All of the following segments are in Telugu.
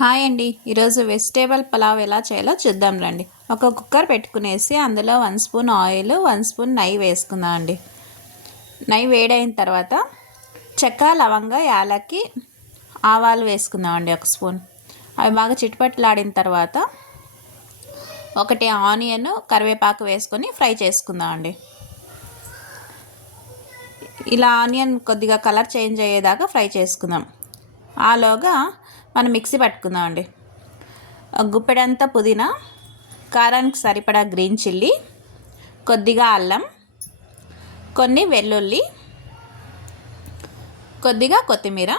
హాయ్ అండి. ఈరోజు వెజిటేబుల్ పలావ్ ఎలా చేయాలో చూద్దాం రండి. ఒక కుక్కర్ పెట్టుకునేసి అందులో 1 స్పూన్ ఆయిల్, 1 స్పూన్ నెయ్యి వేసుకుందాం అండి. నెయ్యి వేడైన తర్వాత చెక్క, లవంగ, యాలక్కి, ఆవాలు వేసుకుందాం అండి 1 స్పూన్. అవి బాగా చిటపట్లాడిన తర్వాత ఒకటి ఆనియన్, కరివేపాకు వేసుకొని ఫ్రై చేసుకుందాం అండి. ఇలా ఆనియన్ కొద్దిగా కలర్ చేంజ్ అయ్యేదాకా ఫ్రై చేసుకుందాం. ఆలోగా మనం మిక్సీ పట్టుకుందాం అండి. గుప్పెడంతా పుదీనా, కారానికి సరిపడా గ్రీన్ చిల్లీ, కొద్దిగా అల్లం, కొన్ని వెల్లుల్లి, కొద్దిగా కొత్తిమీర,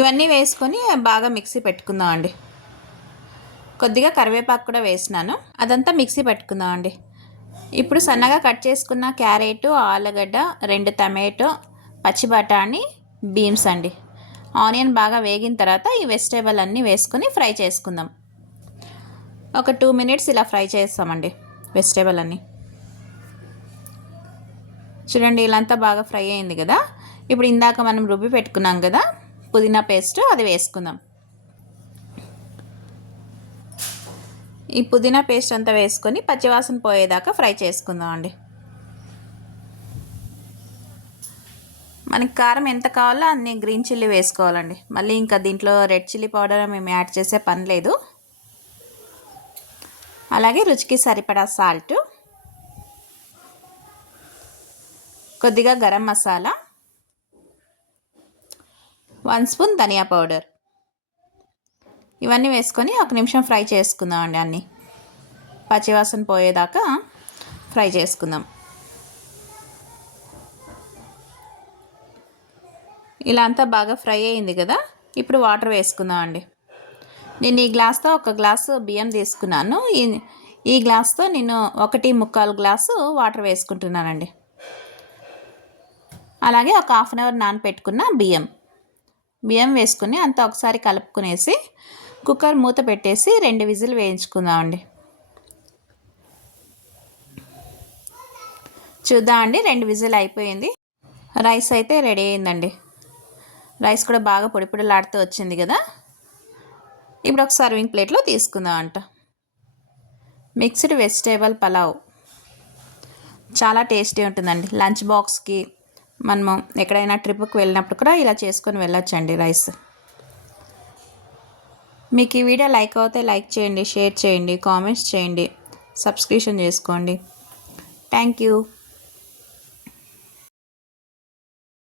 ఇవన్నీ వేసుకొని బాగా మిక్సీ పెట్టుకుందాం అండి. కొద్దిగా కరివేపాకు కూడా వేసినాను. అదంతా మిక్సీ పెట్టుకుందాం అండి. ఇప్పుడు సన్నగా కట్ చేసుకున్న క్యారెట్, ఆలుగడ్డ, 2 టమాటో, పచ్చి బఠాణీ, బీన్స్ అండి. ఆనియన్ బాగా వేగిన తర్వాత ఈ వెజిటేబుల్ అన్నీ వేసుకొని ఫ్రై చేసుకుందాం. ఒక 2 మినిట్స్ ఇలా ఫ్రై చేస్తామండి వెజిటేబుల్ అన్నీ. చూడండి ఇలాంతా బాగా ఫ్రై అయింది కదా. ఇప్పుడు ఇందాక మనం రుబ్బి పెట్టుకున్నాం కదా పుదీనా పేస్ట్, అది వేసుకుందాం. ఈ పుదీనా పేస్ట్ అంతా వేసుకొని పచ్చివాసన పోయేదాకా ఫ్రై చేసుకుందాం అండి. మనకి కారం ఎంత కావాలో అన్ని గ్రీన్ చిల్లీ వేసుకోవాలండి. మళ్ళీ ఇంకా దీంట్లో రెడ్ చిల్లీ పౌడర్ మేము యాడ్ చేసే పని లేదు. అలాగే రుచికి సరిపడా సాల్ట్, కొద్దిగా గరం మసాలా, 1 స్పూన్ ధనియా పౌడర్, ఇవన్నీ వేసుకొని 1 నిమిషం ఫ్రై చేసుకుందాం అండి. అన్నీ పచ్చివాసన పోయేదాకా ఫ్రై చేసుకుందాం. ఇలా అంతా బాగా ఫ్రై అయింది కదా. ఇప్పుడు వాటర్ వేసుకుందాం అండి. నేను ఈ గ్లాస్తో 1 గ్లాసు బియ్యం తీసుకున్నాను. ఈ గ్లాస్తో నేను 1.25 గ్లాసు వాటర్ వేసుకుంటున్నానండి. అలాగే ఒక 1/2 అవర్ నానపెట్టుకున్న బియ్యం వేసుకుని అంతా ఒకసారి కలుపుకునేసి కుక్కర్ మూత పెట్టేసి 2 విజిల్ వేయించుకుందాం అండి. చూద్దాం అండి, 2 విజిల్ అయిపోయింది. రైస్ అయితే రెడీ అయిందండి. రైస్ కూడా బాగా పొడి పొడిలాడుతూ వచ్చింది కదా. ఇప్పుడు ఒక సర్వింగ్ ప్లేట్లో తీసుకుందాం అంట. మిక్స్డ్ వెజిటేబుల్ పలావ్ చాలా టేస్టీ ఉంటుందండి. లంచ్ బాక్స్కి మనము ఎక్కడైనా ట్రిప్కి వెళ్ళినప్పుడు కూడా ఇలా చేసుకొని వెళ్ళొచ్చండి రైస్. మీకు ఈ వీడియో లైక్ అవుతే లైక్ చేయండి, షేర్ చేయండి, కామెంట్స్ చేయండి, సబ్స్క్రిప్షన్ చేసుకోండి. Thank you.